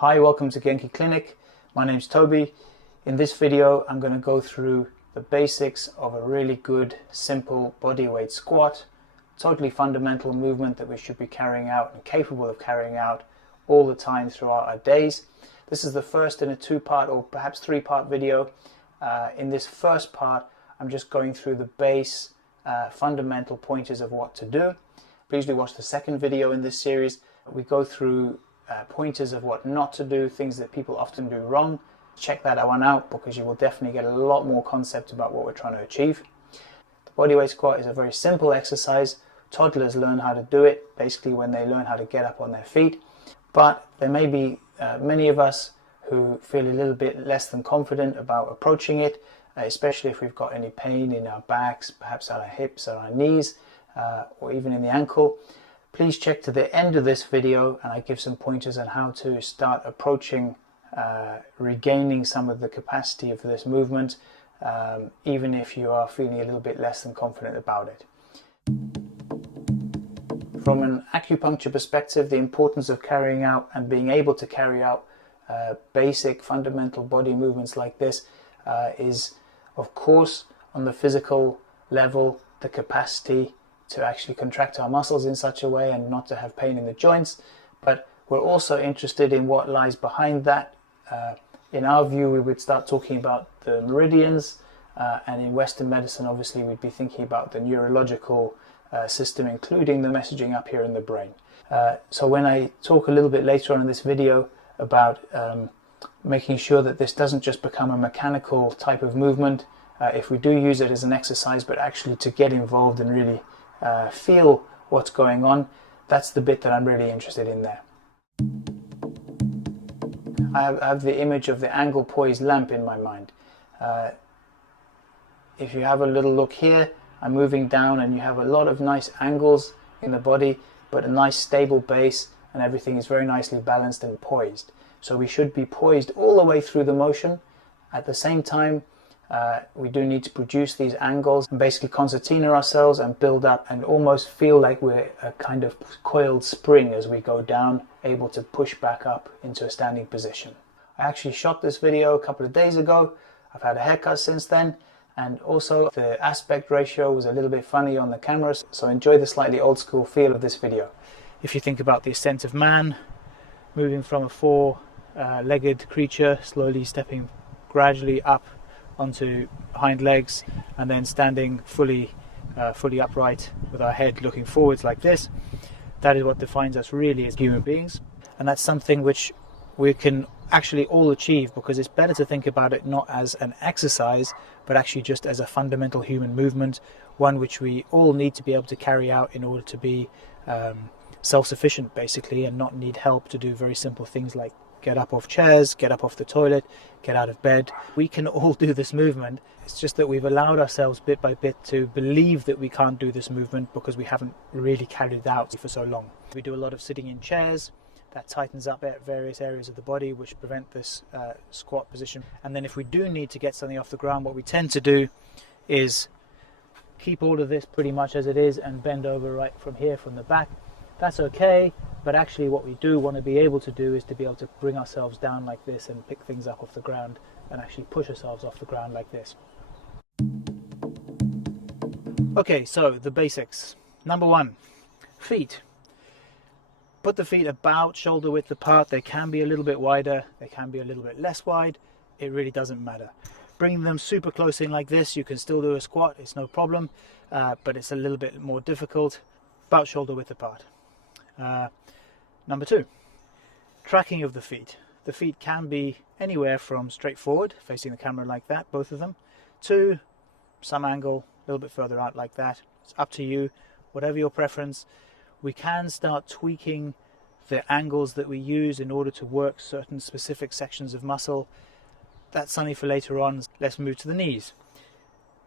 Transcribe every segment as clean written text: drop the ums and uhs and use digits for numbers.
Hi, welcome to Genki Clinic. My name's Toby. In this video, I'm going to go through the basics of a really good, simple bodyweight squat. Totally fundamental movement that we should be carrying out and capable of carrying out all the time throughout our days. This is the first in a two-part or perhaps three-part video. In this first part, I'm just going through the base fundamental pointers of what to do. Please do watch the second video in this series. We go through pointers of what not to do, things that people often do wrong. Check that one out because you will definitely get a lot more concept about what we're trying to achieve. The bodyweight squat is a very simple exercise. Toddlers learn how to do it basically when they learn how to get up on their feet, but there may be many of us who feel a little bit less than confident about approaching it, especially if we've got any pain in our backs, perhaps at our hips or our knees, or even in the ankle. Please check to the end of this video and I give some pointers on how to start approaching regaining some of the capacity of this movement, even if you are feeling a little bit less than confident about it. From an acupuncture perspective, the importance of carrying out and being able to carry out basic fundamental body movements like this is, of course, on the physical level, the capacity to actually contract our muscles in such a way and not to have pain in the joints, but we're also interested in what lies behind that. In our view, we would start talking about the meridians, and in Western medicine, obviously, we'd be thinking about the neurological system, including the messaging up here in the brain. So when I talk a little bit later on in this video about making sure that this doesn't just become a mechanical type of movement, if we do use it as an exercise, but actually to get involved and really feel what's going on, that's the bit that I'm really interested in there. I have the image of the Angle-Poise lamp in my mind. If you have a little look here, I'm moving down and you have a lot of nice angles in the body, but a nice stable base, and everything is very nicely balanced and poised. So we should be poised all the way through the motion. At the same time, we do need to produce these angles and basically concertina ourselves and build up and almost feel like we're a kind of coiled spring as we go down, able to push back up into a standing position. I actually shot this video a couple of days ago. I've had a haircut since then, and also the aspect ratio was a little bit funny on the camera, so enjoy the slightly old school feel of this video. If you think about the ascent of man, moving from a four-legged creature, slowly stepping gradually up onto hind legs and then standing fully upright with our head looking forwards like this, that is what defines us really as human beings. And that's something which we can actually all achieve, because it's better to think about it not as an exercise but actually just as a fundamental human movement, one which we all need to be able to carry out in order to be self-sufficient basically, and not need help to do very simple things like get up off chairs, get up off the toilet, get out of bed. We can all do this movement. It's just that we've allowed ourselves bit by bit to believe that we can't do this movement because we haven't really carried it out for so long. We do a lot of sitting in chairs. That tightens up various areas of the body which prevent this squat position. And then if we do need to get something off the ground, what we tend to do is keep all of this pretty much as it is and bend over right from here, from the back. That's okay, but actually what we do want to be able to do is to be able to bring ourselves down like this and pick things up off the ground and actually push ourselves off the ground like this. Okay, so the basics. Number one, feet. Put the feet about shoulder width apart. They can be a little bit wider, they can be a little bit less wide. It really doesn't matter. Bringing them super close in like this, you can still do a squat, it's no problem, but it's a little bit more difficult. About shoulder width apart. Number two, tracking of the feet. The feet can be anywhere from straight forward, facing the camera like that, both of them, to some angle, a little bit further out like that. It's up to you, whatever your preference. We can start tweaking the angles that we use in order to work certain specific sections of muscle. That's something for later on. Let's move to the knees.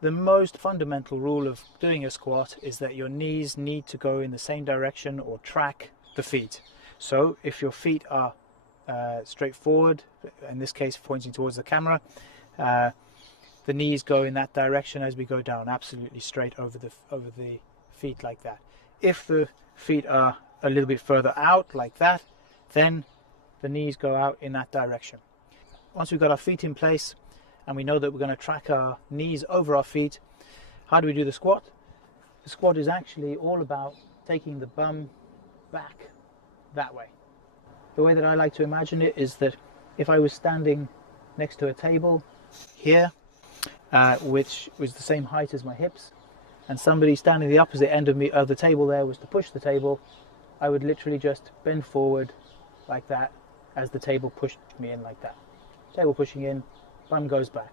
The most fundamental rule of doing a squat is that your knees need to go in the same direction or track the feet. So if your feet are straight forward, in this case pointing towards the camera, the knees go in that direction as we go down, absolutely straight over the feet like that. If the feet are a little bit further out like that, then the knees go out in that direction. Once we've got our feet in place and we know that we're going to track our knees over our feet, how do we do the squat? The squat is actually all about taking the bum back that way. The way that I like to imagine it is that if I was standing next to a table here, which was the same height as my hips, and somebody standing the opposite end of me of the table there was to push the table, I would literally just bend forward like that as the table pushed me in like that. Table pushing in, bum goes back.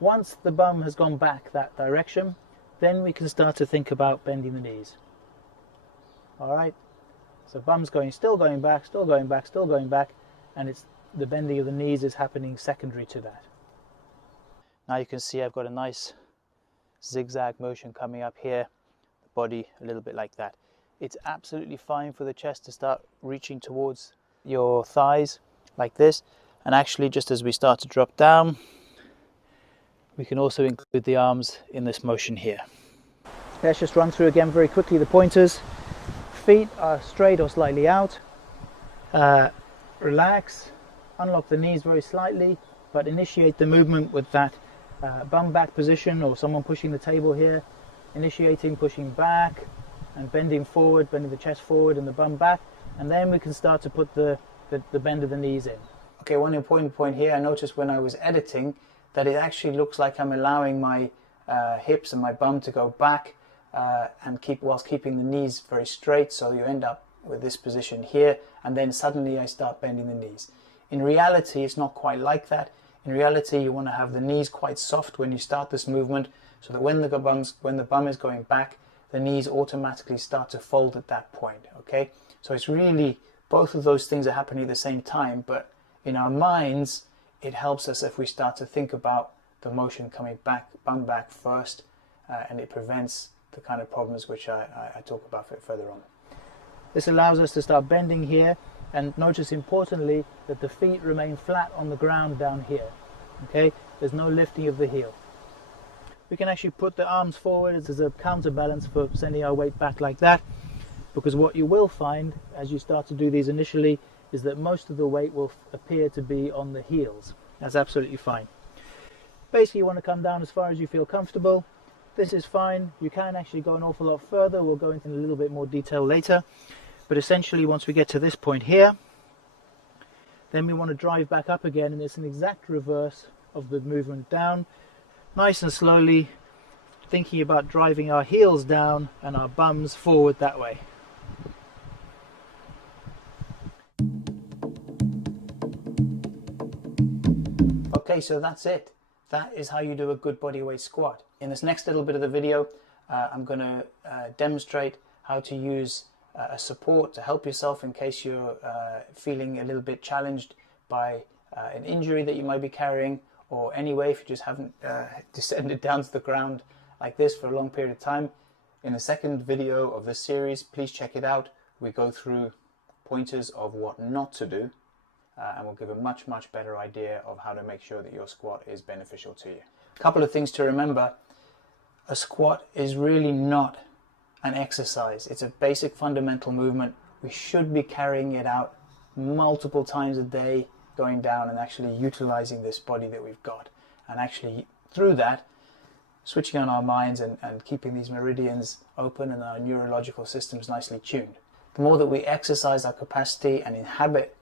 Once the bum has gone back that direction, then we can start to think about bending the knees. Alright, so bum's still going back, still going back, still going back, and it's the bending of the knees is happening secondary to that. Now you can see I've got a nice zigzag motion coming up here, the body a little bit like that. It's absolutely fine for the chest to start reaching towards your thighs like this, and actually just as we start to drop down, we can also include the arms in this motion here. Let's just run through again very quickly the pointers. Feet are straight or slightly out. Relax, unlock the knees very slightly, but initiate the movement with that bum back position, or someone pushing the table here, initiating, pushing back and bending forward, bending the chest forward and the bum back, and then we can start to put the bend of the knees in. Okay, one important point here, I noticed when I was editing that it actually looks like I'm allowing my hips and my bum to go back and whilst keeping the knees very straight, so you end up with this position here, and then suddenly I start bending the knees. In reality, it's not quite like that. In reality, you want to have the knees quite soft when you start this movement, so that when the bum is going back, the knees automatically start to fold at that point. Okay, so it's really both of those things are happening at the same time, but in our minds, it helps us if we start to think about the motion coming back, bum back first, and it prevents the kind of problems which I talk about further on. This allows us to start bending here, and notice importantly that the feet remain flat on the ground down here. Okay, there's no lifting of the heel. We can actually put the arms forward as a counterbalance for sending our weight back like that, because what you will find as you start to do these initially is that most of the weight will appear to be on the heels. That's absolutely fine. Basically, you want to come down as far as you feel comfortable. This is fine. You can actually go an awful lot further. We'll go into a little bit more detail later. But essentially, once we get to this point here, then we want to drive back up again, and it's an exact reverse of the movement down. Nice and slowly, thinking about driving our heels down and our bums forward that way. Okay, so that's it. That is how you do a good bodyweight squat. In this next little bit of the video, I'm going to demonstrate how to use a support to help yourself in case you're feeling a little bit challenged by an injury that you might be carrying, or anyway, if you just haven't descended down to the ground like this for a long period of time. In the second video of this series, please check it out. We go through pointers of what not to do, and we'll give a much better idea of how to make sure that your squat is beneficial to you. A couple of things to remember. A squat is really not an exercise. It's a basic fundamental movement. We should be carrying it out multiple times a day, going down and actually utilizing this body that we've got, and actually through that switching on our minds and keeping these meridians open and our neurological systems nicely tuned. The more that we exercise our capacity and inhabit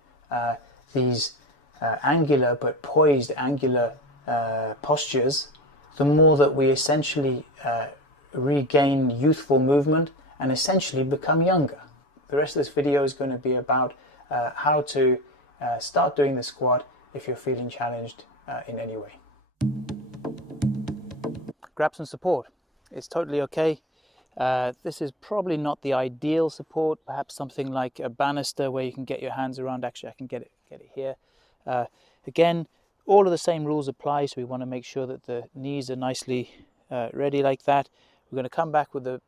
these angular but poised angular postures, the more that we essentially regain youthful movement and essentially become younger. The rest of this video is going to be about how to start doing the squat if you're feeling challenged in any way. Grab some support. It's totally okay. This is probably not the ideal support, perhaps something like a banister where you can get your hands around. Actually, I can get it here. Again, all of the same rules apply, so we want to make sure that the knees are nicely ready like that. We're going to come back with the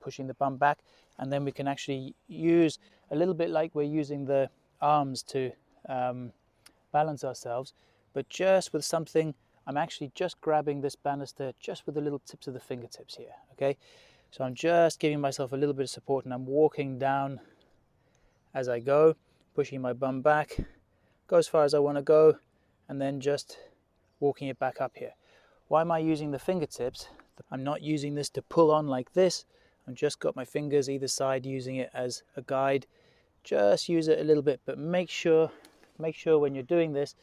pushing the bum back, and then we can actually use a little bit like we're using the arms to balance ourselves, but just with something. I'm actually just grabbing this banister just with the little tips of the fingertips here. Okay, so I'm just giving myself a little bit of support, and I'm walking down as I go, pushing my bum back, go as far as I want to go, and then just walking it back up here. Why am I using the fingertips? I'm not using this to pull on like this. I've just got my fingers either side, using it as a guide. Just use it a little bit, but make sure when you're doing this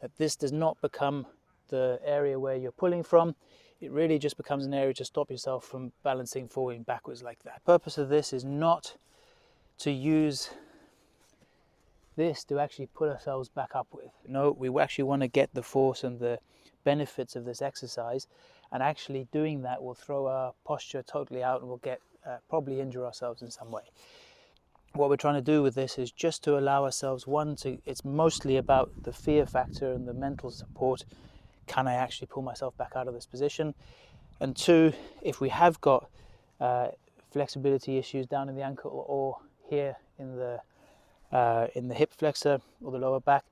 that this does not become the area where you're pulling from. It really just becomes an area to stop yourself from balancing forward and backwards like that. The purpose of this is not to use this to actually put ourselves back up with. No, we actually want to get the force and the benefits of this exercise, and actually doing that will throw our posture totally out and we'll get probably injure ourselves in some way. What we're trying to do with this is just to allow ourselves, it's mostly about the fear factor and the mental support. Can I actually pull myself back out of this position? And two, if we have got flexibility issues down in the ankle or here in the hip flexor or the lower back,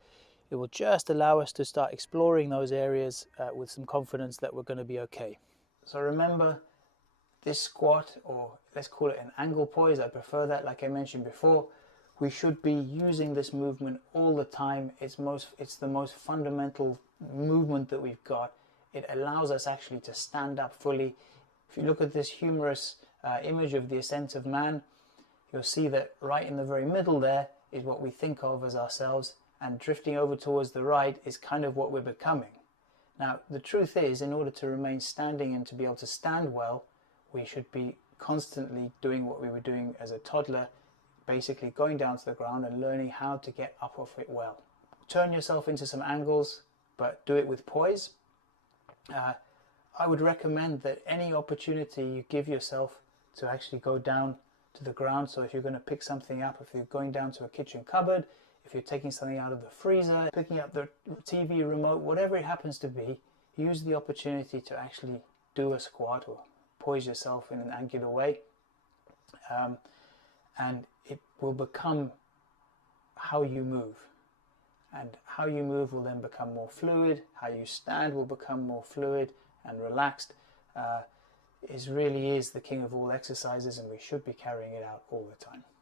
it will just allow us to start exploring those areas with some confidence that we're going to be okay. So remember, this squat, or let's call it an angle poise, I prefer that, like I mentioned before, we should be using this movement all the time. It's the most fundamental movement that we've got. It allows us actually to stand up fully. If you look at this humorous image of the ascent of man, you'll see that right in the very middle there is what we think of as ourselves, and drifting over towards the right is kind of what we're becoming. Now, the truth is, in order to remain standing and to be able to stand well, we should be constantly doing what we were doing as a toddler, basically going down to the ground and learning how to get up off it well. Turn yourself into some angles, but do it with poise. I would recommend that any opportunity you give yourself to actually go down to the ground, so if you're going to pick something up, if you're going down to a kitchen cupboard, if you're taking something out of the freezer, picking up the TV remote, whatever it happens to be, use the opportunity to actually do a squat or poise yourself in an angular way, and it will become how you move, and how you move will then become more fluid. How you stand will become more fluid and relaxed. It really is the king of all exercises, and we should be carrying it out all the time.